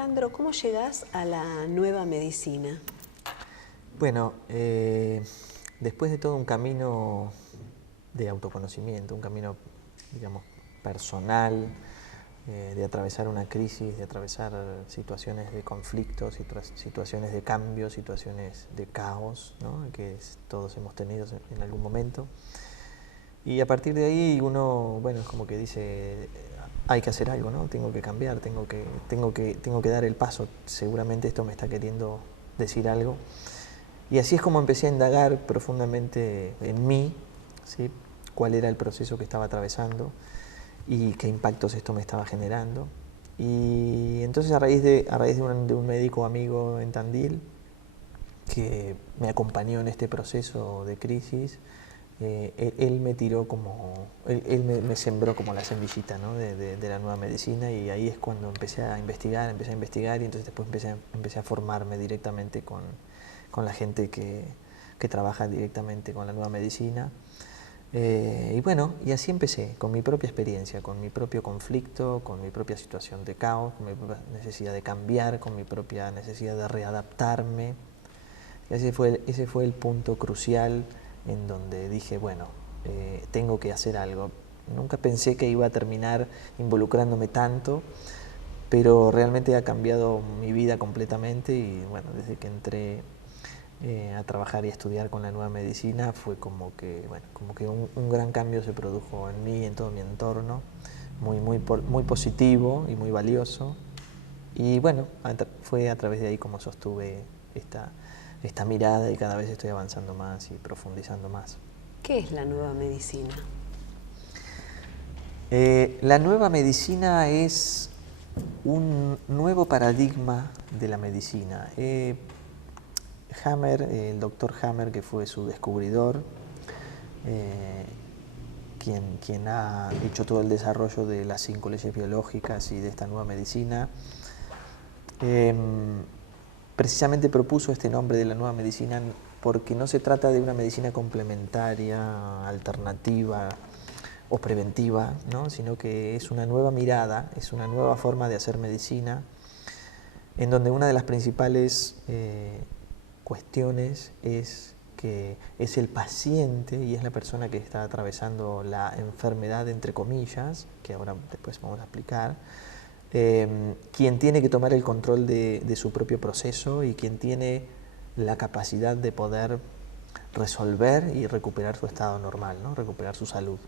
Alejandro, ¿cómo llegás a la nueva medicina? Bueno, después de todo un camino de autoconocimiento, un camino, digamos, personal, de atravesar una crisis, de atravesar situaciones de conflicto, situaciones de cambio, situaciones de caos, ¿no? Que todos hemos tenido en algún momento. Y a partir de ahí uno, bueno, es como que dice, hay que hacer algo, ¿no? Tengo que cambiar, tengo que dar el paso. Seguramente esto me está queriendo decir algo. Y así es como empecé a indagar profundamente en mí, ¿sí? Cuál era el proceso que estaba atravesando y qué impactos esto me estaba generando. Y entonces a raíz de un médico amigo en Tandil, que me acompañó en este proceso de crisis, él me tiró como, él me sembró como la semillita, ¿no? de la nueva medicina, y ahí es cuando empecé a investigar y entonces después empecé a formarme directamente con la gente que trabaja directamente con la nueva medicina. Y bueno, y así empecé, con mi propia experiencia, con mi propio conflicto, con mi propia situación de caos, con mi propia necesidad de cambiar, con mi propia necesidad de readaptarme. Ese fue el punto crucial en donde dije, bueno, tengo que hacer algo. Nunca pensé que iba a terminar involucrándome tanto, pero realmente ha cambiado mi vida completamente y bueno, desde que entré a trabajar y a estudiar con la nueva medicina fue como que, bueno, como que un gran cambio se produjo en mí y en todo mi entorno, muy positivo y muy valioso. Y bueno, fue a través de ahí como sostuve esta mirada y cada vez estoy avanzando más y profundizando más. ¿Qué es la nueva medicina? La nueva medicina es un nuevo paradigma de la medicina. El doctor Hammer, que fue su descubridor, eh, quien ha hecho todo el desarrollo de las 5 leyes biológicas y de esta nueva medicina, precisamente propuso este nombre de la nueva medicina porque no se trata de una medicina complementaria, alternativa o preventiva, ¿no? Sino que es una nueva mirada, es una nueva forma de hacer medicina, en donde una de las principales cuestiones es que es el paciente y es la persona que está atravesando la enfermedad, entre comillas, que ahora después vamos a explicar, quien tiene que tomar el control de su propio proceso y quien tiene la capacidad de poder resolver y recuperar su estado normal, ¿no? Recuperar su salud.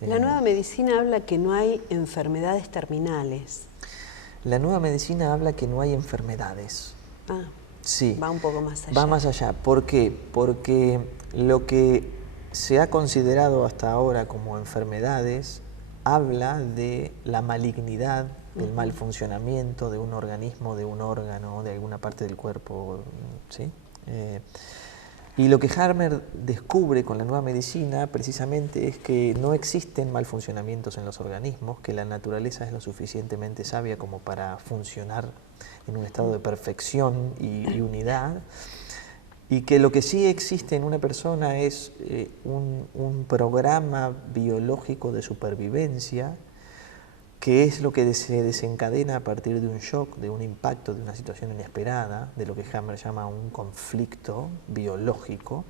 La nueva medicina habla que no hay enfermedades terminales. La nueva medicina habla que no hay enfermedades. Ah, Sí, va un poco más allá. va más allá. ¿Por qué? Porque lo que se ha considerado hasta ahora como enfermedades habla de la malignidad, del mal funcionamiento de un organismo, de un órgano, de alguna parte del cuerpo, ¿sí? Y lo que Harmer descubre con la nueva medicina precisamente es que no existen malfuncionamientos en los organismos, que la naturaleza es lo suficientemente sabia como para funcionar en un estado de perfección y unidad, y que lo que sí existe en una persona es un programa biológico de supervivencia, que es lo que se desencadena a partir de un shock, de un impacto, de una situación inesperada, de lo que Hammer llama un conflicto biológico,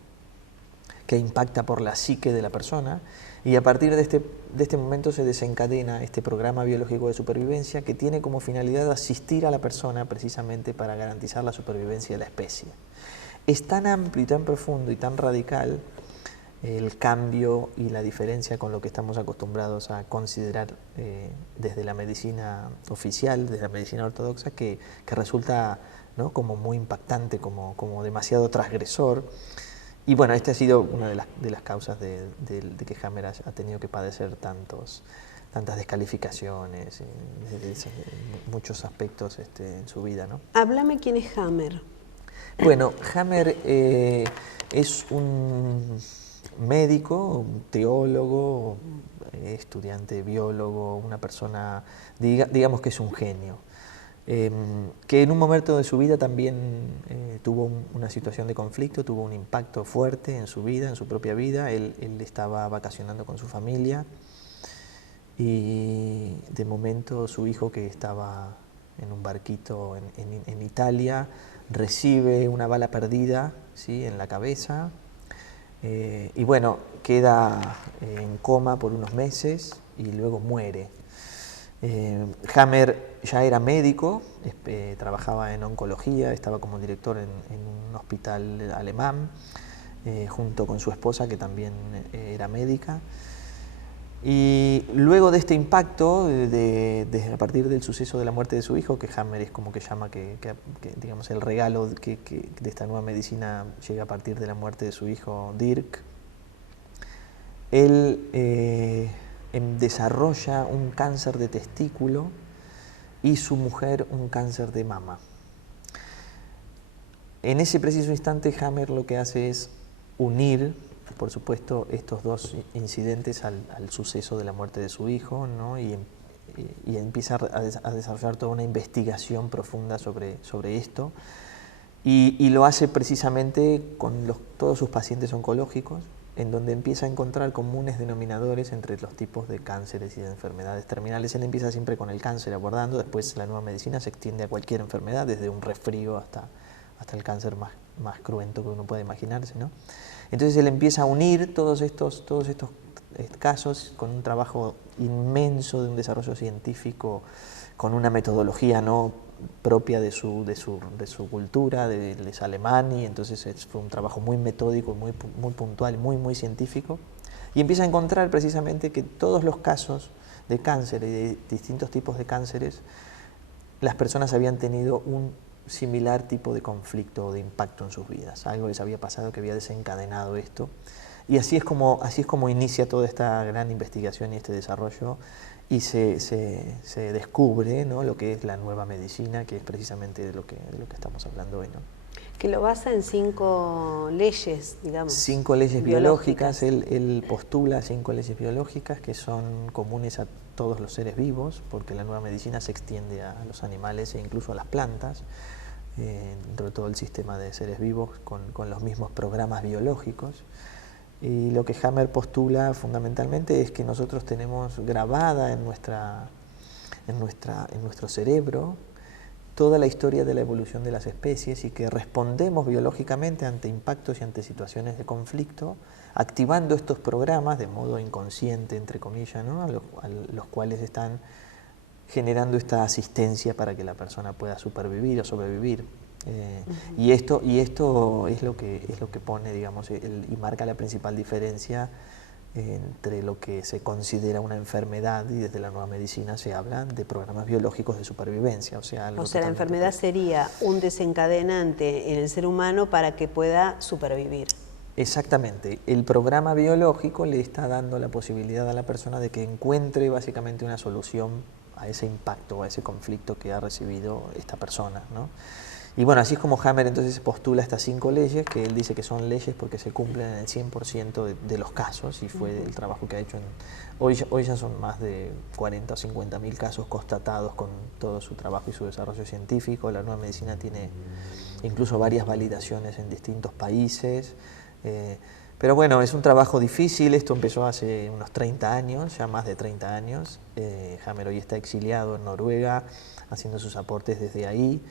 que impacta por la psique de la persona, y a partir de este momento se desencadena este programa biológico de supervivencia que tiene como finalidad asistir a la persona precisamente para garantizar la supervivencia de la especie. Es tan amplio y tan profundo y tan radical el cambio y la diferencia con lo que estamos acostumbrados a considerar desde la medicina oficial, desde la medicina ortodoxa, que resulta, ¿no? como muy impactante, como demasiado transgresor. Y bueno, esta ha sido una de las causas de que Hammer ha tenido que padecer tantas descalificaciones, desde muchos aspectos en su vida, ¿no? Háblame quién es Hammer. Bueno, Hammer es un médico, un teólogo, estudiante biólogo, una persona, digamos que es un genio, que en un momento de su vida también tuvo una situación de conflicto, tuvo un impacto fuerte en su vida, en su propia vida. Él estaba vacacionando con su familia y de momento su hijo, que estaba en un barquito en Italia, recibe una bala perdida, ¿sí?, en la cabeza, y bueno, queda en coma por unos meses y luego muere. Hammer ya era médico, trabajaba en oncología, estaba como director en un hospital alemán, junto con su esposa, que también era médica. Y luego de este impacto, a partir del suceso de la muerte de su hijo, que Hammer es como que llama que digamos, el regalo de esta nueva medicina llega a partir de la muerte de su hijo Dirk, él desarrolla un cáncer de testículo y su mujer un cáncer de mama. En ese preciso instante, Hammer lo que hace es unir, por supuesto, estos dos incidentes al suceso de la muerte de su hijo, ¿no? y empieza a desarrollar toda una investigación profunda sobre esto, y lo hace precisamente con todos sus pacientes oncológicos, en donde empieza a encontrar comunes denominadores entre los tipos de cánceres y de enfermedades terminales. Él empieza siempre con el cáncer abordando, después la nueva medicina se extiende a cualquier enfermedad, desde un resfrío hasta el cáncer más cruento que uno puede imaginarse, ¿no? Entonces él empieza a unir todos estos casos con un trabajo inmenso de un desarrollo científico, con una metodología no propia de su cultura, es alemán, y entonces fue un trabajo muy metódico, muy puntual, muy científico, y empieza a encontrar precisamente que todos los casos de cáncer y de distintos tipos de cánceres, las personas habían tenido un similar tipo de conflicto o de impacto en sus vidas, algo les había pasado que había desencadenado esto, y así es como inicia toda esta gran investigación y este desarrollo, y se descubre, ¿no?, lo que es la nueva medicina, que es precisamente de lo que estamos hablando hoy, ¿no? Que lo basa en 5 leyes, digamos. 5 leyes biológicas. Él postula 5 leyes biológicas que son comunes a todos los seres vivos, porque la nueva medicina se extiende a los animales e incluso a las plantas, dentro de todo el sistema de seres vivos, con los mismos programas biológicos. Y lo que Hammer postula fundamentalmente es que nosotros tenemos grabada en nuestro cerebro toda la historia de la evolución de las especies, y que respondemos biológicamente ante impactos y ante situaciones de conflicto, activando estos programas de modo inconsciente, entre comillas, ¿no?, a los cuales están generando esta asistencia para que la persona pueda supervivir o sobrevivir. Y esto es lo que pone, digamos, y marca la principal diferencia entre lo que se considera una enfermedad, y desde la nueva medicina se habla de programas biológicos de supervivencia. O sea, la enfermedad sería un desencadenante en el ser humano para que pueda supervivir. Exactamente. El programa biológico le está dando la posibilidad a la persona de que encuentre básicamente una solución a ese impacto, a ese conflicto que ha recibido esta persona, ¿no? Y bueno, así es como Hammer entonces postula estas 5 leyes, que él dice que son leyes porque se cumplen en el 100% de los casos, y fue el trabajo que ha hecho hoy ya son más de 40 o 50 mil casos constatados con todo su trabajo y su desarrollo científico. La nueva medicina tiene incluso varias validaciones en distintos países, pero bueno, es un trabajo difícil. Esto empezó hace unos 30 años, ya más de 30 años. Hammer hoy está exiliado en Noruega, haciendo sus aportes desde ahí,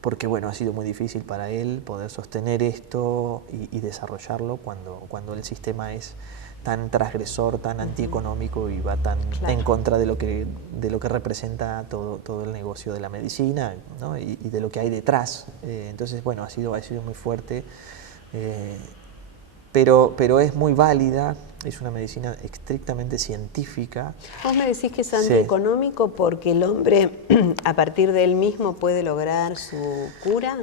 porque bueno, ha sido muy difícil para él poder sostener esto y desarrollarlo cuando el sistema es tan transgresor, tan antieconómico, y va tan en contra de lo que representa todo el negocio de la medicina, ¿no?, y de lo que hay detrás. Entonces, bueno, ha sido muy fuerte, pero es muy válida. Es una medicina estrictamente científica. Vos me decís que es antieconómico porque el hombre, a partir de él mismo, puede lograr su cura.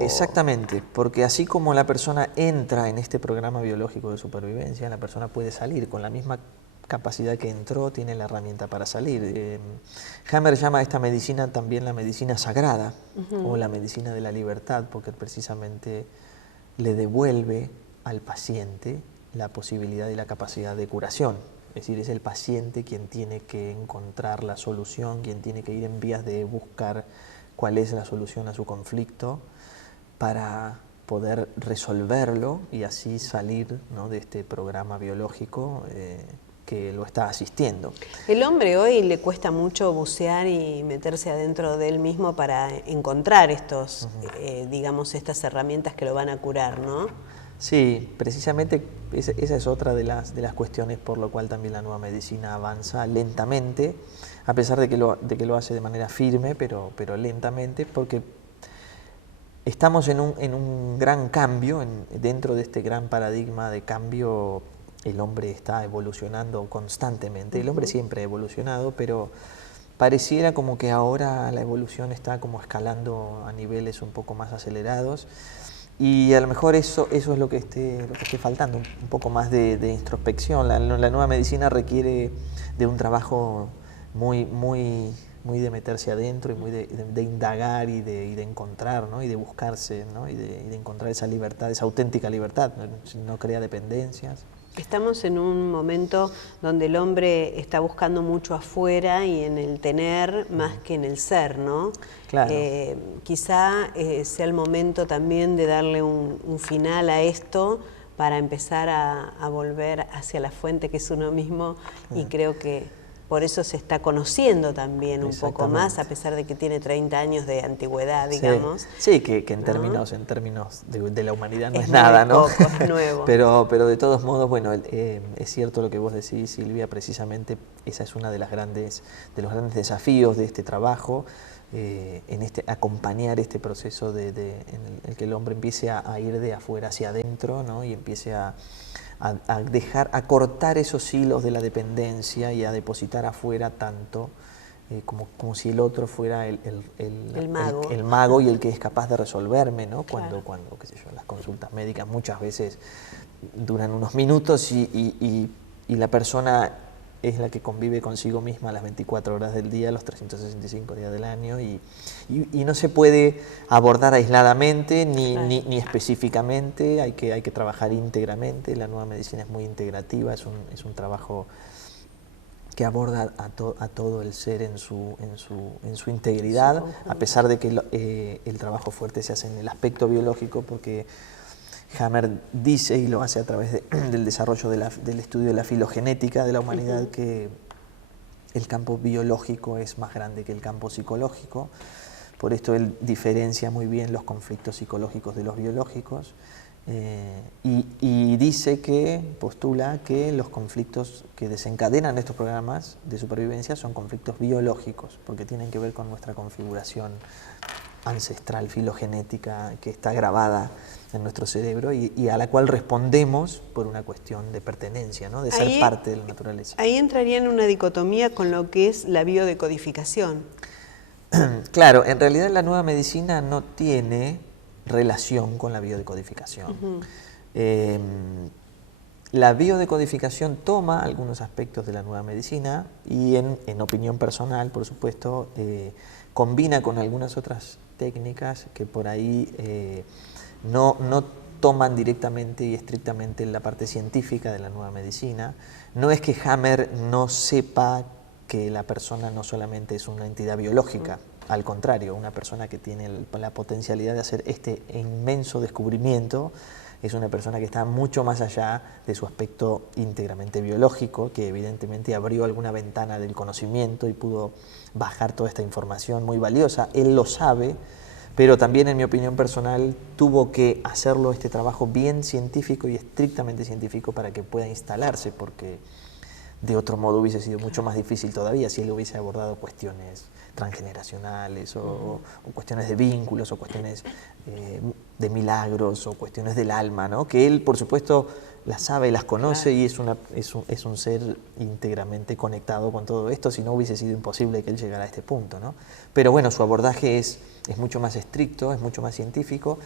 Exactamente, porque así como la persona entra en este programa biológico de supervivencia, la persona puede salir con la misma capacidad que entró, tiene la herramienta para salir. Hammer llama a esta medicina también la medicina sagrada, o la medicina de la libertad, porque precisamente le devuelve al paciente la posibilidad y la capacidad de curación. Es decir, es el paciente quien tiene que encontrar la solución, quien tiene que ir en vías de buscar cuál es la solución a su conflicto para poder resolverlo y así salir, ¿no?, de este programa biológico que lo está asistiendo. El hombre hoy le cuesta mucho bucear y meterse adentro de él mismo para encontrar estos, digamos, estas herramientas que lo van a curar, ¿no? Sí, precisamente esa es otra de las cuestiones por lo cual también la nueva medicina avanza lentamente, a pesar de que lo hace de manera firme, pero lentamente, porque estamos en un gran cambio, dentro de este gran paradigma de cambio. El hombre está evolucionando constantemente, el hombre siempre ha evolucionado, pero pareciera como que ahora la evolución está como escalando a niveles un poco más acelerados, y a lo mejor eso es lo que esté faltando, un poco más de introspección. La nueva medicina requiere de un trabajo muy de meterse adentro y muy de indagar y de encontrar, ¿no? Y de buscarse, ¿no? y de encontrar esa libertad, esa auténtica libertad, no crea dependencias. Estamos en un momento donde el hombre está buscando mucho afuera y en el tener más que en el ser, ¿no? Claro. Quizá sea el momento también de darle un final a esto para empezar a volver hacia la fuente que es uno mismo, y creo que por eso se está conociendo también un poco más, a pesar de que tiene 30 años de antigüedad, digamos. Sí, que en términos de la humanidad no es nada, ¿no? Poco, es nuevo. pero de todos modos, bueno, es cierto lo que vos decís, Silvia, precisamente esa es una de los grandes desafíos de este trabajo, acompañar este proceso en el que el hombre empiece a ir de afuera hacia adentro, ¿no? Y empiece a cortar esos hilos de la dependencia y a depositar afuera tanto como si el otro fuera el mago y el que es capaz de resolverme, ¿no? Cuando qué sé yo, las consultas médicas muchas veces duran unos minutos y la persona es la que convive consigo misma las 24 horas del día, los 365 días del año, y no se puede abordar aisladamente ni específicamente, hay que trabajar íntegramente. La nueva medicina es muy integrativa, es un trabajo que aborda a todo el ser en su integridad, a pesar de que el trabajo fuerte se hace en el aspecto biológico, porque Hammer dice, y lo hace a través del desarrollo del estudio de la filogenética de la humanidad, que el campo biológico es más grande que el campo psicológico. Por esto él diferencia muy bien los conflictos psicológicos de los biológicos, y postula que los conflictos que desencadenan estos programas de supervivencia son conflictos biológicos, porque tienen que ver con nuestra configuración ancestral, filogenética, que está grabada en nuestro cerebro y a la cual respondemos por una cuestión de pertenencia, ¿no? De ser parte de la naturaleza. Ahí entraría en una dicotomía con lo que es la biodecodificación. Claro, en realidad la nueva medicina no tiene relación con la biodecodificación. La biodecodificación toma algunos aspectos de la nueva medicina y en opinión personal, por supuesto, combina con algunas otras técnicas que por ahí no toman directamente y estrictamente la parte científica de la nueva medicina. No es que Hammer no sepa que la persona no solamente es una entidad biológica, al contrario, una persona que tiene la potencialidad de hacer este inmenso descubrimiento es una persona que está mucho más allá de su aspecto íntegramente biológico, que evidentemente abrió alguna ventana del conocimiento y pudo bajar toda esta información muy valiosa. Él lo sabe, pero también, en mi opinión personal, tuvo que hacerlo este trabajo bien científico y estrictamente científico para que pueda instalarse, porque de otro modo hubiese sido mucho más difícil todavía si él hubiese abordado cuestiones transgeneracionales o cuestiones de vínculos o cuestiones de milagros o cuestiones del alma, ¿no? Que él, por supuesto, las sabe, las conoce, y es un ser íntegramente conectado con todo esto, si no hubiese sido imposible que él llegara a este punto, ¿no? Pero bueno, su abordaje es mucho más estricto, es mucho más científico,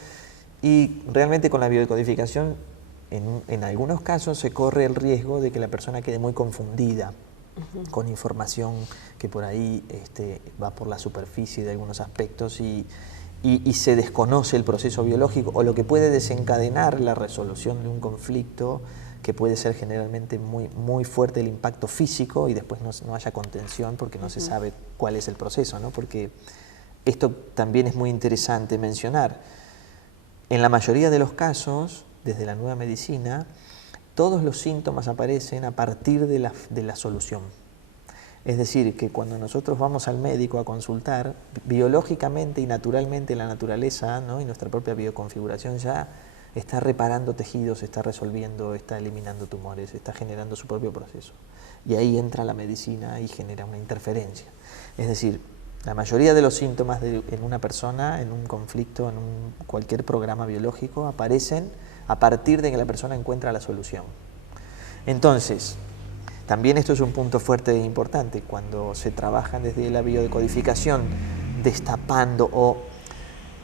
y realmente con la biodecodificación en algunos casos se corre el riesgo de que la persona quede muy confundida con información que por ahí va por la superficie de algunos aspectos y se desconoce el proceso biológico o lo que puede desencadenar la resolución de un conflicto, que puede ser generalmente muy fuerte el impacto físico, y después no haya contención porque no se sabe cuál es el proceso, ¿no? Porque esto también es muy interesante mencionar. En la mayoría de los casos, desde la nueva medicina, todos los síntomas aparecen a partir de la solución. Es decir, que cuando nosotros vamos al médico a consultar, biológicamente y naturalmente la naturaleza, ¿no?, y nuestra propia bioconfiguración ya está reparando tejidos, está resolviendo, está eliminando tumores, está generando su propio proceso. Y ahí entra la medicina y genera una interferencia. Es decir, la mayoría de los síntomas en una persona, en un conflicto, en cualquier programa biológico, aparecen a partir de que la persona encuentra la solución. Entonces, también esto es un punto fuerte e importante, cuando se trabaja desde la biodecodificación, destapando o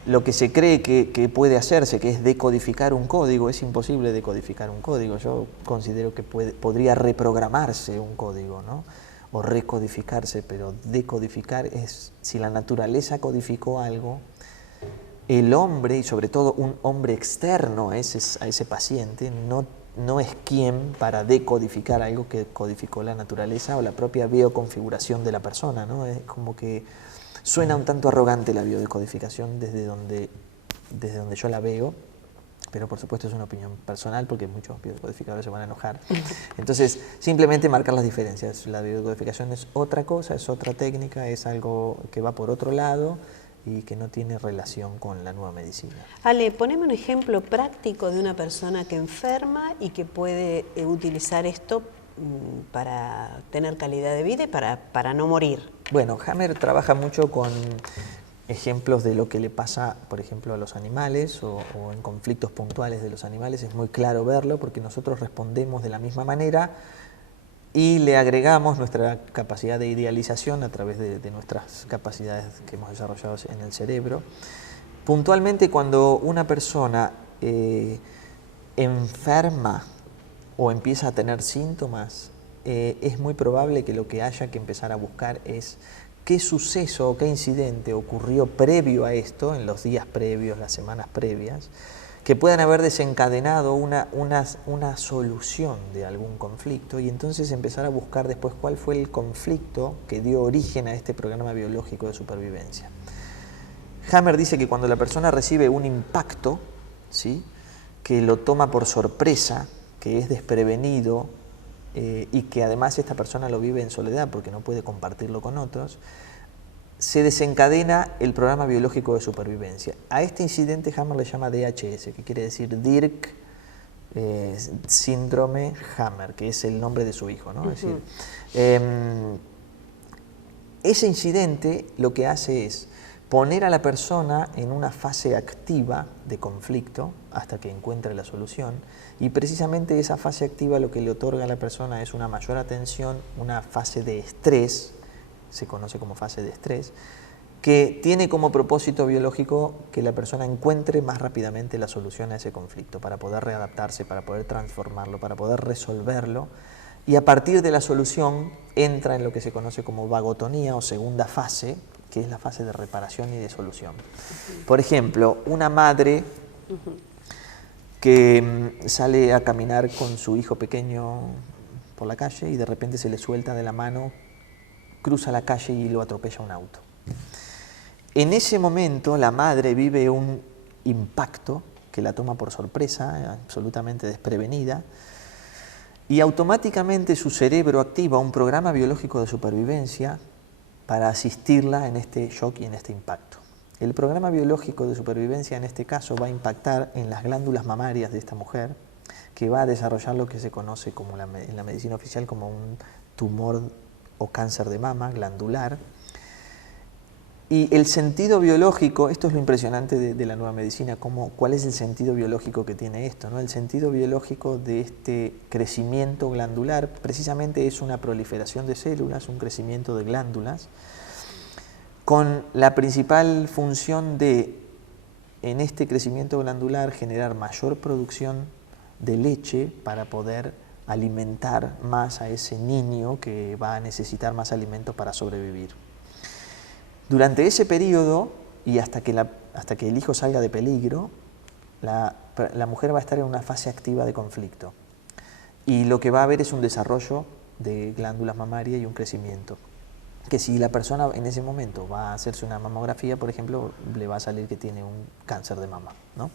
lo que se cree que puede hacerse, que es decodificar un código. Es imposible decodificar un código. Yo considero que podría reprogramarse un código, ¿no?, o recodificarse, pero decodificar es, si la naturaleza codificó algo, el hombre, y sobre todo un hombre externo a ese paciente, no es quien para decodificar algo que codificó la naturaleza o la propia bioconfiguración de la persona, ¿no? Es como que suena un tanto arrogante la biodecodificación desde donde yo la veo, pero por supuesto es una opinión personal porque muchos biodecodificadores se van a enojar. Entonces, simplemente marcar las diferencias. La biodecodificación es otra cosa, es otra técnica, es algo que va por otro lado y que no tiene relación con la nueva medicina. Ale, poneme un ejemplo práctico de una persona que enferma y que puede utilizar esto para tener calidad de vida y para no morir. Bueno, Hammer trabaja mucho con ejemplos de lo que le pasa, por ejemplo, a los animales o en conflictos puntuales de los animales. Es muy claro verlo porque nosotros respondemos de la misma manera y le agregamos nuestra capacidad de idealización a través de nuestras capacidades que hemos desarrollado en el cerebro. Puntualmente, cuando una persona enferma o empieza a tener síntomas, es muy probable que lo que haya que empezar a buscar es qué suceso o qué incidente ocurrió previo a esto, en los días previos, las semanas previas, que puedan haber desencadenado una solución de algún conflicto, y entonces empezar a buscar después cuál fue el conflicto que dio origen a este programa biológico de supervivencia. Hammer dice que cuando la persona recibe un impacto, ¿sí?, que lo toma por sorpresa, que es desprevenido, y que además esta persona lo vive en soledad porque no puede compartirlo con otros, se desencadena el programa biológico de supervivencia. A este incidente Hammer le llama DHS, que quiere decir Dirk Síndrome Hammer, que es el nombre de su hijo, ¿no? Es decir, ese incidente lo que hace es poner a la persona en una fase activa de conflicto hasta que encuentre la solución, y precisamente esa fase activa lo que le otorga a la persona es una mayor atención, una fase de estrés, se conoce como fase de estrés, que tiene como propósito biológico que la persona encuentre más rápidamente la solución a ese conflicto, para poder readaptarse, para poder transformarlo, para poder resolverlo, y a partir de la solución entra en lo que se conoce como vagotonía o segunda fase, que es la fase de reparación y de solución. Por ejemplo, una madre que sale a caminar con su hijo pequeño por la calle y de repente se le suelta de la mano, cruza la calle y lo atropella un auto. En ese momento la madre vive un impacto que la toma por sorpresa, absolutamente desprevenida, y automáticamente su cerebro activa un programa biológico de supervivencia para asistirla en este shock y en este impacto. El programa biológico de supervivencia en este caso va a impactar en las glándulas mamarias de esta mujer, que va a desarrollar lo que se conoce como en la medicina oficial como un tumor o cáncer de mama glandular. Y el sentido biológico, esto es lo impresionante de la nueva medicina, cuál es el sentido biológico que tiene esto, ¿no? El sentido biológico de este crecimiento glandular precisamente es una proliferación de células, un crecimiento de glándulas, con la principal función de, en este crecimiento glandular, generar mayor producción de leche para poder alimentar más a ese niño que va a necesitar más alimento para sobrevivir. Durante ese periodo, y hasta que el hijo salga de peligro, la mujer va a estar en una fase activa de conflicto. Y lo que va a haber es un desarrollo de glándulas mamarias y un crecimiento. Que si la persona en ese momento va a hacerse una mamografía, por ejemplo, le va a salir que tiene un cáncer de mama, ¿no?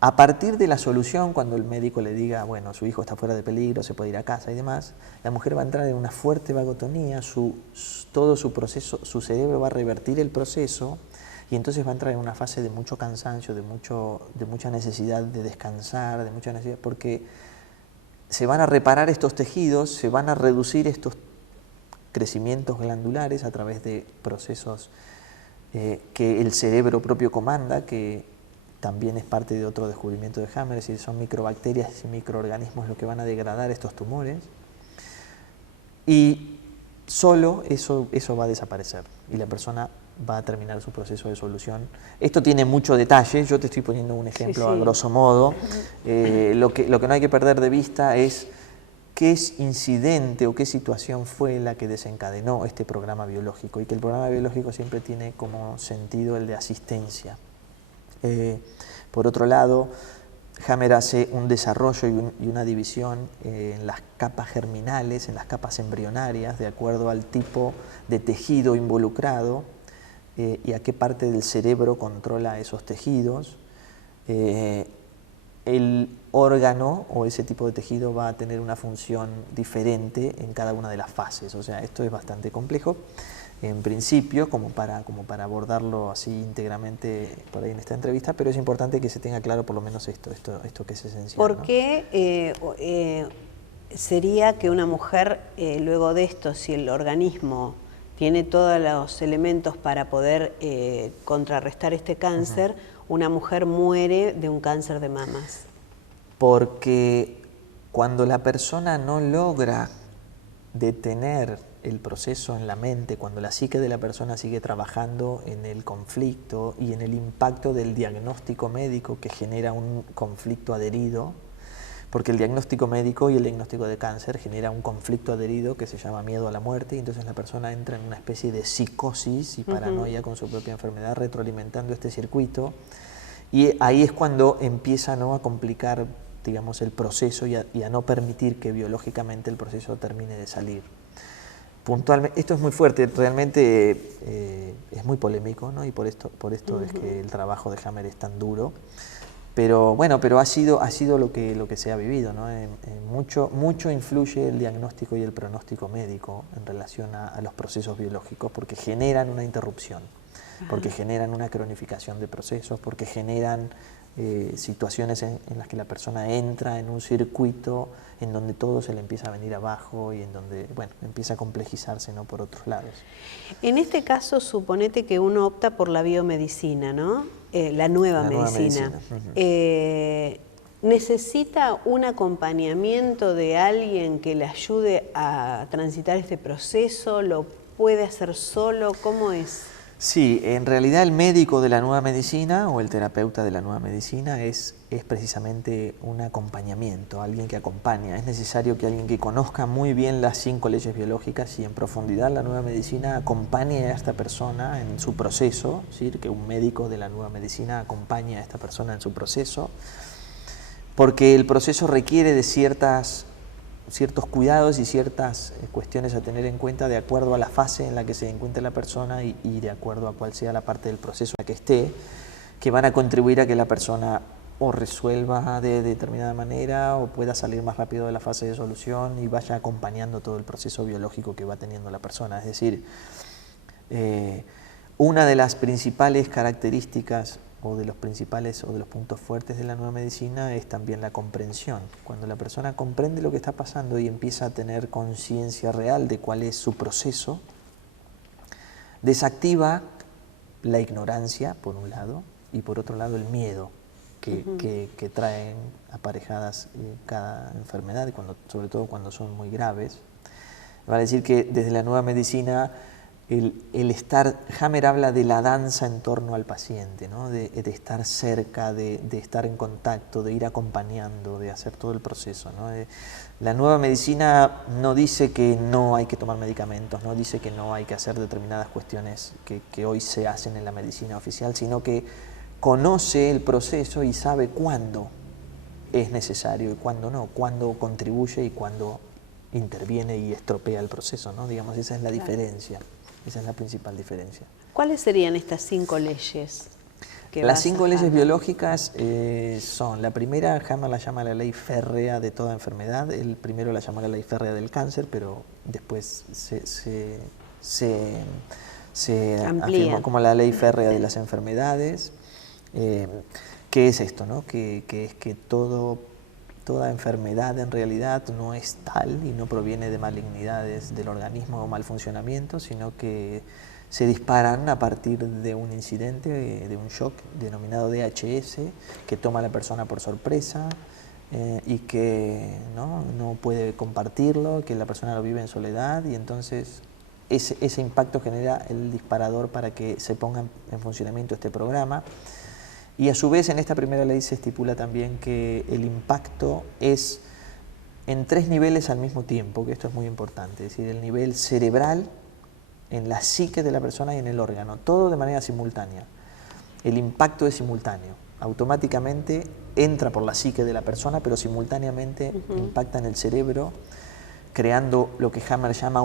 A partir de la solución, cuando el médico le diga, bueno, su hijo está fuera de peligro, se puede ir a casa y demás, la mujer va a entrar en una fuerte vagotonía, todo su proceso, su cerebro va a revertir el proceso y entonces va a entrar en una fase de mucho cansancio, de mucha necesidad de descansar, de mucha necesidad, porque se van a reparar estos tejidos, se van a reducir estos crecimientos glandulares a través de procesos que el cerebro propio comanda, que también es parte de otro descubrimiento de Hammer, es decir, son microbacterias y microorganismos los que van a degradar estos tumores, y solo eso va a desaparecer y la persona va a terminar su proceso de solución. Esto tiene mucho detalle, yo te estoy poniendo un ejemplo a grosso modo. Lo que no hay que perder de vista es qué incidente o qué situación fue la que desencadenó este programa biológico, y que el programa biológico siempre tiene como sentido el de asistencia. Por otro lado, Hammer hace un desarrollo y una división en las capas germinales, en las capas embrionarias, de acuerdo al tipo de tejido involucrado y a qué parte del cerebro controla esos tejidos. El órgano o ese tipo de tejido va a tener una función diferente en cada una de las fases. O sea, esto es bastante complejo en principio, como para abordarlo así íntegramente por ahí en esta entrevista, pero es importante que se tenga claro por lo menos esto que es esencial. ¿Por qué sería que una mujer, luego de esto, si el organismo tiene todos los elementos para poder contrarrestar este cáncer, una mujer muere de un cáncer de mamas? Porque cuando la persona no logra detener el proceso en la mente, cuando la psique de la persona sigue trabajando en el conflicto y en el impacto del diagnóstico médico que genera un conflicto adherido, porque el diagnóstico médico y el diagnóstico de cáncer genera un conflicto adherido que se llama miedo a la muerte, y entonces la persona entra en una especie de psicosis y paranoia con su propia enfermedad, retroalimentando este circuito, y ahí es cuando empieza, ¿no?, a complicar, digamos, el proceso y a no permitir que biológicamente el proceso termine de salir. Puntualmente, esto es muy fuerte, realmente es muy polémico, ¿no? Y por esto es que el trabajo de Hammer es tan duro. Pero bueno, ha sido lo que se ha vivido, ¿no? Mucho influye el diagnóstico y el pronóstico médico en relación a los procesos biológicos, porque generan una interrupción, porque generan una cronificación de procesos, porque generan situaciones en las que la persona entra en un circuito en donde todo se le empieza a venir abajo y en donde, bueno, empieza a complejizarse, ¿no?, por otros lados. En este caso, suponete que uno opta por la biomedicina, ¿no? La nueva medicina. ¿Necesita un acompañamiento de alguien que le ayude a transitar este proceso? ¿Lo puede hacer solo? ¿Cómo es? Sí, en realidad el médico de la nueva medicina o el terapeuta de la nueva medicina es precisamente un acompañamiento, alguien que acompaña. Es necesario que alguien que conozca muy bien las 5 leyes biológicas y en profundidad la nueva medicina acompañe a esta persona en su proceso, es decir, que un médico de la nueva medicina acompañe a esta persona en su proceso, porque el proceso requiere de ciertos cuidados y ciertas cuestiones a tener en cuenta de acuerdo a la fase en la que se encuentre la persona y de acuerdo a cuál sea la parte del proceso en la que esté, que van a contribuir a que la persona o resuelva de determinada manera o pueda salir más rápido de la fase de solución y vaya acompañando todo el proceso biológico que va teniendo la persona. Es decir, una de las principales características o de los puntos fuertes de la nueva medicina es también la comprensión. Cuando la persona comprende lo que está pasando y empieza a tener conciencia real de cuál es su proceso, desactiva la ignorancia, por un lado, y por otro lado el miedo que traen aparejadas cada enfermedad, sobre todo cuando son muy graves. Vale decir que desde la nueva medicina Hammer habla de la danza en torno al paciente, ¿no? de estar cerca, de estar en contacto, de ir acompañando, de hacer todo el proceso, ¿no? La nueva medicina no dice que no hay que tomar medicamentos, no dice que no hay que hacer determinadas cuestiones que hoy se hacen en la medicina oficial, sino que conoce el proceso y sabe cuándo es necesario y cuándo no, cuándo contribuye y cuándo interviene y estropea el proceso, ¿no? Digamos, esa es la diferencia. Esa es la principal diferencia. ¿Cuáles serían estas 5 leyes? Las 5 leyes biológicas son, la primera, Hammer la llama la ley férrea de toda enfermedad, el primero la llamó la ley férrea del cáncer, pero después se afirmó como la ley férrea de las enfermedades. ¿Qué es esto, no? Que es que toda enfermedad en realidad no es tal y no proviene de malignidades del organismo o mal funcionamiento, sino que se disparan a partir de un incidente, de un shock denominado DHS, que toma a la persona por sorpresa y que no puede compartirlo, que la persona lo vive en soledad, y entonces ese impacto genera el disparador para que se ponga en funcionamiento este programa. Y a su vez en esta primera ley se estipula también que el impacto es en 3 niveles al mismo tiempo, que esto es muy importante, es decir, el nivel cerebral, en la psique de la persona y en el órgano, todo de manera simultánea. El impacto es simultáneo, automáticamente entra por la psique de la persona, pero simultáneamente impacta en el cerebro, creando lo que Hammer llama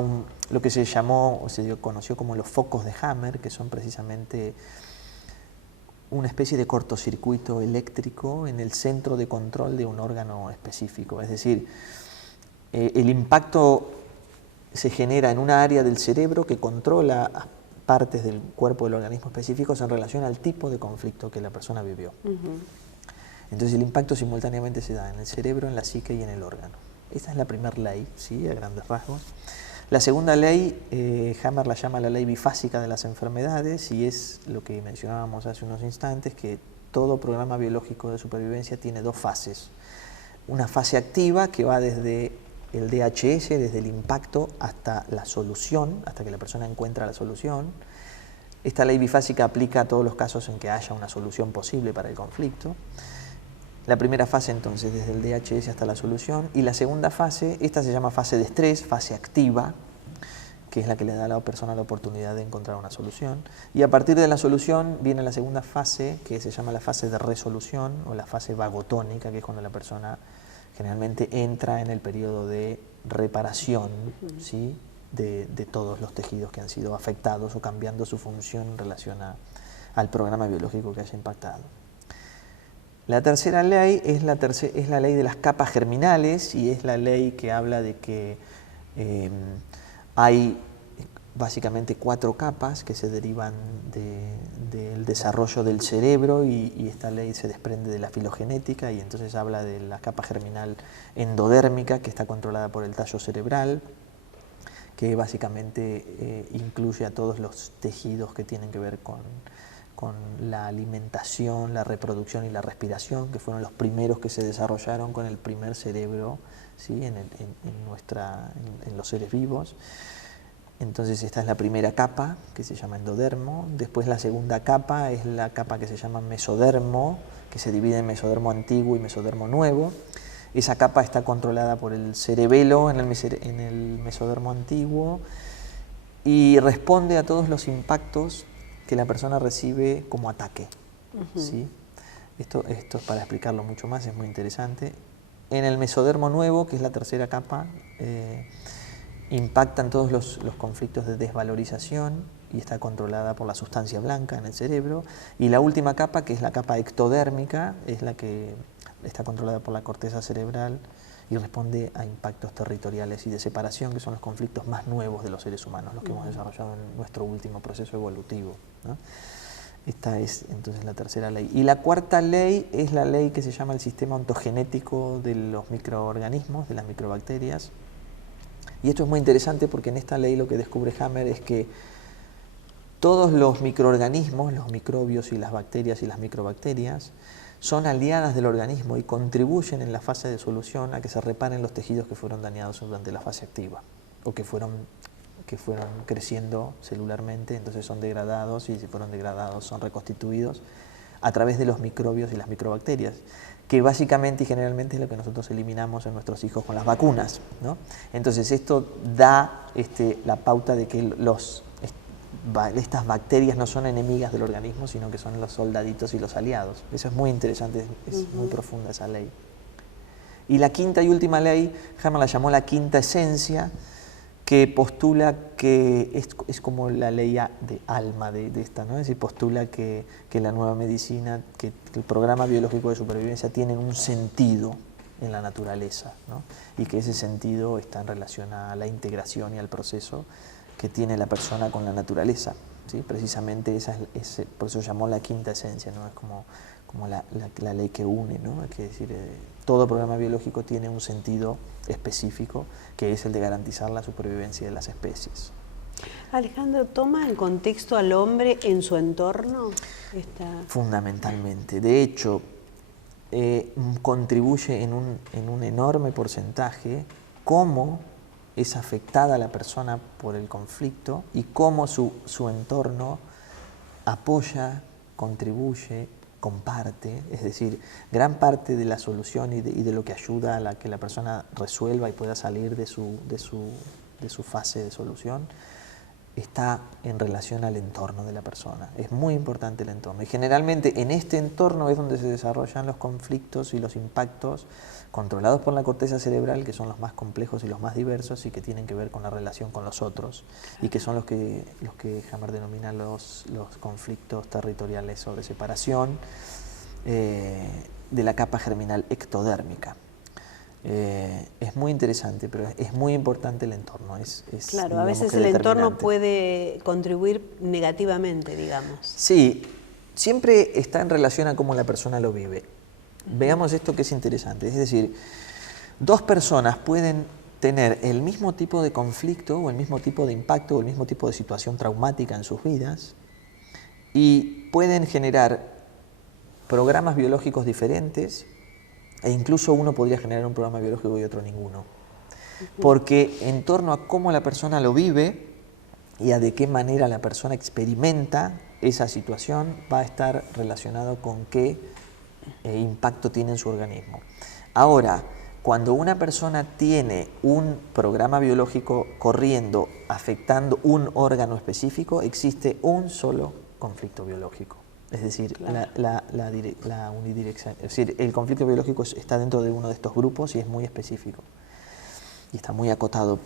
lo que se llamó o se conoció como los focos de Hammer, que son precisamente una especie de cortocircuito eléctrico en el centro de control de un órgano específico. Es decir, el impacto se genera en una área del cerebro que controla partes del cuerpo del organismo específicos en relación al tipo de conflicto que la persona vivió. Entonces el impacto simultáneamente se da en el cerebro, en la psique y en el órgano. Esta es la primera ley, ¿sí? A grandes rasgos. La segunda ley, Hammer la llama la ley bifásica de las enfermedades, y es lo que mencionábamos hace unos instantes, que todo programa biológico de supervivencia tiene 2 fases. Una fase activa que va desde el DHS, desde el impacto hasta la solución, hasta que la persona encuentra la solución. Esta ley bifásica aplica a todos los casos en que haya una solución posible para el conflicto. La primera fase entonces desde el DHS hasta la solución, y la segunda fase, esta se llama fase de estrés, fase activa, que es la que le da a la persona la oportunidad de encontrar una solución, y a partir de la solución viene la segunda fase, que se llama la fase de resolución o la fase vagotónica, que es cuando la persona generalmente entra en el periodo de reparación, ¿sí? de todos los tejidos que han sido afectados o cambiando su función en relación al programa biológico que haya impactado. La tercera ley es la ley de las capas germinales, y es la ley que habla de que hay básicamente 4 capas que se derivan del desarrollo del cerebro, y esta ley se desprende de la filogenética, y entonces habla de la capa germinal endodérmica, que está controlada por el tallo cerebral, que básicamente incluye a todos los tejidos que tienen que ver con la alimentación, la reproducción y la respiración, que fueron los primeros que se desarrollaron con el primer cerebro, ¿sí? en los seres vivos. Entonces esta es la primera capa, que se llama endodermo. Después la segunda capa es la capa que se llama mesodermo, que se divide en mesodermo antiguo y mesodermo nuevo. Esa capa está controlada por el cerebelo en el mesodermo antiguo, y responde a todos los impactos que la persona recibe como ataque. ¿Sí? Esto para explicarlo mucho más es muy interesante. En el mesodermo nuevo, que es la tercera capa, impactan todos los conflictos de desvalorización, y está controlada por la sustancia blanca en el cerebro. Y la última capa, que es la capa ectodérmica, es la que está controlada por la corteza cerebral y responde a impactos territoriales y de separación, que son los conflictos más nuevos de los seres humanos, los que hemos desarrollado en nuestro último proceso evolutivo, ¿no? Esta es entonces la tercera ley. Y la cuarta ley es la ley que se llama el sistema ontogenético de los microorganismos, de las microbacterias. Y esto es muy interesante porque en esta ley lo que descubre Hammer es que todos los microorganismos, los microbios y las bacterias y las microbacterias, son aliadas del organismo y contribuyen en la fase de solución a que se reparen los tejidos que fueron dañados durante la fase activa, o que fueron creciendo celularmente, entonces son degradados, y si fueron degradados son reconstituidos a través de los microbios y las microbacterias, que básicamente y generalmente es lo que nosotros eliminamos en nuestros hijos con las vacunas, ¿no? Entonces esto da la pauta de que estas bacterias no son enemigas del organismo, sino que son los soldaditos y los aliados. Eso es muy interesante, es muy profunda esa ley. Y la quinta y última ley, Hammer la llamó la quinta esencia, que postula que es como la ley de alma de esta, ¿no? Es decir, postula que la nueva medicina, que el programa biológico de supervivencia tiene un sentido en la naturaleza, ¿no? Y que ese sentido está en relación a la integración y al proceso que tiene la persona con la naturaleza, ¿sí? Precisamente por eso llamó la quinta esencia, ¿no? Es como la ley que une, ¿no? Es decir, todo programa biológico tiene un sentido específico, que es el de garantizar la supervivencia de las especies. Alejandro, ¿toma en contexto al hombre en su entorno? Fundamentalmente. De hecho, contribuye en un enorme porcentaje cómo es afectada la persona por el conflicto y cómo su entorno apoya, contribuye, comparte, es decir, gran parte de la solución y de lo que ayuda a que la persona resuelva y pueda salir de su fase de solución está en relación al entorno de la persona. Es muy importante el entorno y generalmente en este entorno es donde se desarrollan los conflictos y los impactos controlados por la corteza cerebral, que son los más complejos y los más diversos y que tienen que ver con la relación con los otros y que son los que Hammer denomina los conflictos territoriales sobre separación de la capa germinal ectodérmica. Es muy interesante, pero es muy importante el entorno. Claro, a veces el entorno puede contribuir negativamente, digamos. Sí, siempre está en relación a cómo la persona lo vive. Veamos esto que es interesante, es decir, dos personas pueden tener el mismo tipo de conflicto o el mismo tipo de impacto o el mismo tipo de situación traumática en sus vidas y pueden generar programas biológicos diferentes e incluso uno podría generar un programa biológico y otro ninguno. Porque en torno a cómo la persona lo vive y a de qué manera la persona experimenta esa situación va a estar relacionado con qué impacto tiene en su organismo. Ahora, cuando una persona tiene un programa biológico corriendo, afectando un órgano específico, existe un solo conflicto biológico. Es decir, claro, la unidirección. Es decir, el conflicto biológico está dentro de uno de estos grupos y es muy específico. Y está muy acotado.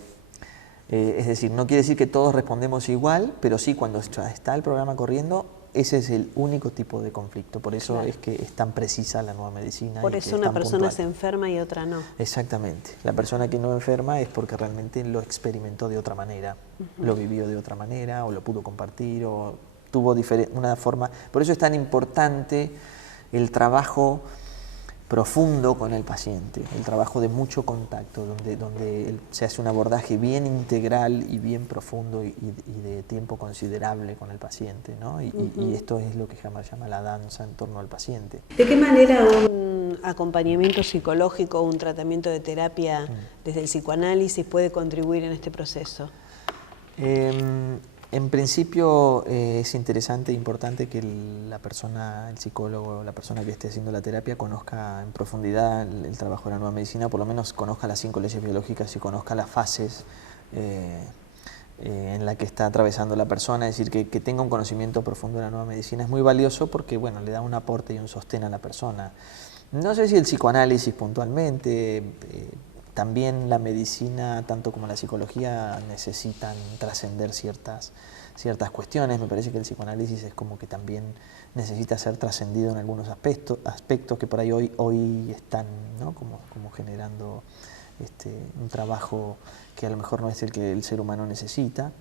Es decir, no quiere decir que todos respondemos igual, pero sí cuando está el programa corriendo, ese es el único tipo de conflicto. Por eso es que es tan precisa la nueva medicina. Por eso una persona se enferma y otra no. Exactamente. La persona que no enferma es porque realmente lo experimentó de otra manera, lo vivió de otra manera, o lo pudo compartir, o tuvo una forma. Por eso es tan importante el trabajo profundo con el paciente, el trabajo de mucho contacto, donde se hace un abordaje bien integral y bien profundo y de tiempo considerable con el paciente, ¿no? Y esto es lo que Hammer llama la danza en torno al paciente. ¿De qué manera un acompañamiento psicológico o un tratamiento de terapia desde el psicoanálisis puede contribuir en este proceso? En principio es interesante e importante que la persona, el psicólogo, la persona que esté haciendo la terapia conozca en profundidad el trabajo de la nueva medicina, por lo menos conozca las 5 leyes biológicas y conozca las fases en la que está atravesando la persona. Es decir, que tenga un conocimiento profundo de la nueva medicina es muy valioso porque, bueno, le da un aporte y un sostén a la persona. No sé si el psicoanálisis puntualmente, también la medicina, tanto como la psicología, necesitan trascender ciertas cuestiones. Me parece que el psicoanálisis es como que también necesita ser trascendido en algunos aspectos que por ahí hoy están, ¿no? como generando un trabajo que a lo mejor no es el que el ser humano necesita.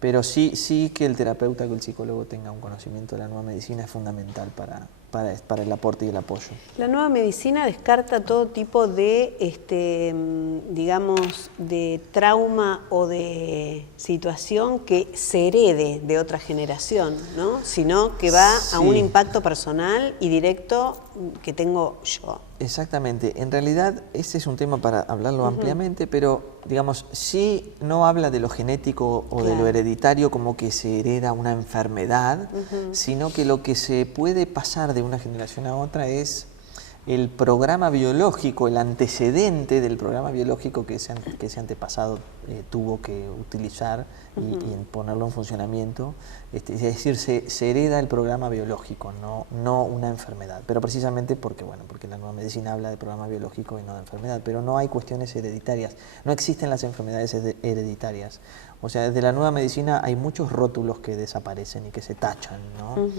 Pero sí que el terapeuta, que el psicólogo tenga un conocimiento de la nueva medicina es fundamental para el aporte y el apoyo. La nueva medicina descarta todo tipo de, digamos, de trauma o de situación que se herede de otra generación, ¿no? Sino que va a un impacto personal y directo que tengo yo. Exactamente. En realidad, este es un tema para hablarlo ampliamente, pero, digamos, sí no habla de lo genético o de lo hereditario como que se hereda una enfermedad, sino que lo que se puede pasar de una generación a otra es el programa biológico, el antecedente del programa biológico que ese antepasado tuvo que utilizar y ponerlo en funcionamiento. Es decir, se hereda el programa biológico, no una enfermedad. Pero precisamente porque la nueva medicina habla de programa biológico y no de enfermedad. Pero no hay cuestiones hereditarias. No existen las enfermedades hereditarias. O sea, desde la nueva medicina hay muchos rótulos que desaparecen y que se tachan, ¿no?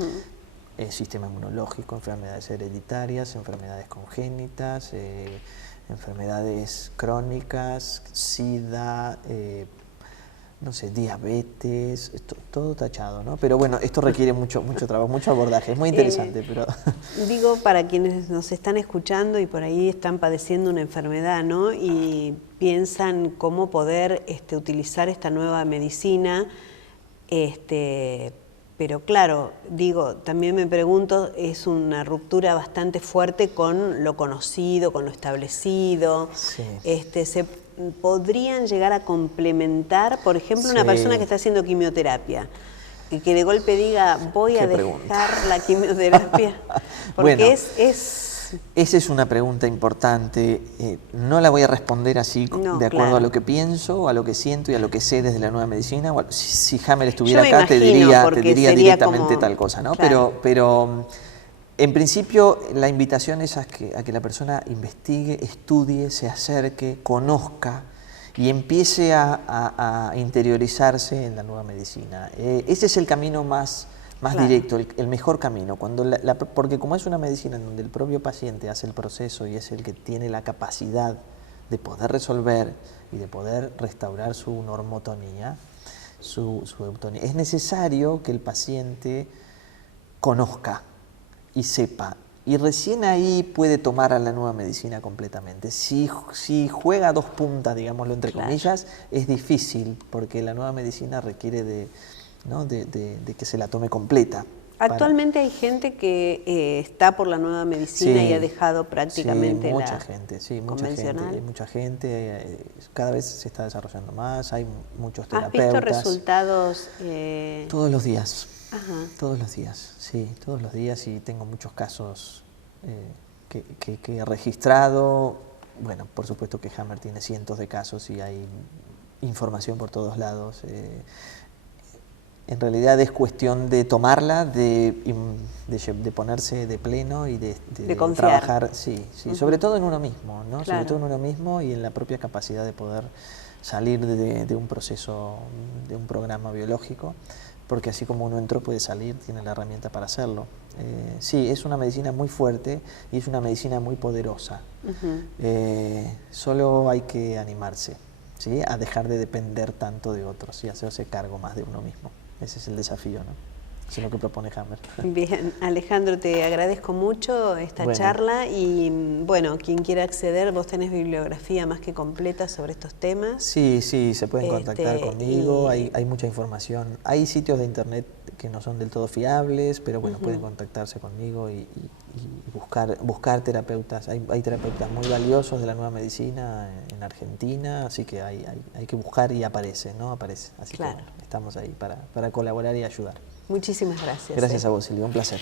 Sistema inmunológico, enfermedades hereditarias, enfermedades congénitas, enfermedades crónicas, SIDA, no sé, diabetes, todo tachado, ¿no? Pero bueno, esto requiere mucho trabajo, mucho abordaje, es muy interesante, pero... Digo, para quienes nos están escuchando y por ahí están padeciendo una enfermedad, ¿no? Y piensan cómo poder utilizar esta nueva medicina, pero claro, digo, también me pregunto, es una ruptura bastante fuerte con lo conocido, con lo establecido. Sí. ¿Se podrían llegar a complementar, por ejemplo, una persona que está haciendo quimioterapia y que de golpe diga, voy a dejar la quimioterapia? Porque bueno, es... Esa es una pregunta importante. No la voy a responder así de acuerdo a lo que pienso, a lo que siento y a lo que sé desde la nueva medicina. Bueno, si Hammer estuviera acá te diría directamente como... tal cosa, ¿no? Claro. Pero en principio la invitación es a que la persona investigue, estudie, se acerque, conozca y empiece a interiorizarse en la nueva medicina. Ese es el camino más claro, directo, el mejor camino, porque como es una medicina en donde el propio paciente hace el proceso y es el que tiene la capacidad de poder resolver y de poder restaurar su normotonía, su eutonía, es necesario que el paciente conozca y sepa, y recién ahí puede tomar a la nueva medicina completamente. Si juega a dos puntas, digámoslo entre comillas, es difícil, porque la nueva medicina requiere de que se la tome completa. Actualmente hay gente que está por la nueva medicina y ha dejado prácticamente mucha la gente, convencional. Mucha gente, cada vez se está desarrollando más, hay muchos terapeutas. ¿Has visto resultados? Todos los días. Ajá. Todos los días, sí, todos los días, y tengo muchos casos que he registrado. Bueno, por supuesto que Hammer tiene cientos de casos y hay información por todos lados. En realidad es cuestión de tomarla, de ponerse de pleno y de trabajar, sobre todo en uno mismo, ¿no? Sobre todo en uno mismo y en la propia capacidad de poder salir de un proceso, de un programa biológico, porque así como uno entró puede salir, tiene la herramienta para hacerlo. Sí, es una medicina muy fuerte y es una medicina muy poderosa. Solo hay que animarse, ¿sí?, a dejar de depender tanto de otros y hacerse cargo más de uno mismo. Ese es el desafío, ¿no? Eso es lo que propone Hammer. Bien, Alejandro, te agradezco mucho esta charla y, bueno, quien quiera acceder, vos tenés bibliografía más que completa sobre estos temas. Sí, se pueden contactar conmigo, hay mucha información. Hay sitios de internet que no son del todo fiables, pero bueno, pueden contactarse conmigo y buscar terapeutas. Hay terapeutas muy valiosos de la nueva medicina en Argentina, así que hay que buscar y aparece, ¿no? Aparece. Así que bueno, estamos ahí para colaborar y ayudar. Muchísimas gracias. Gracias a vos, Silvia, un placer.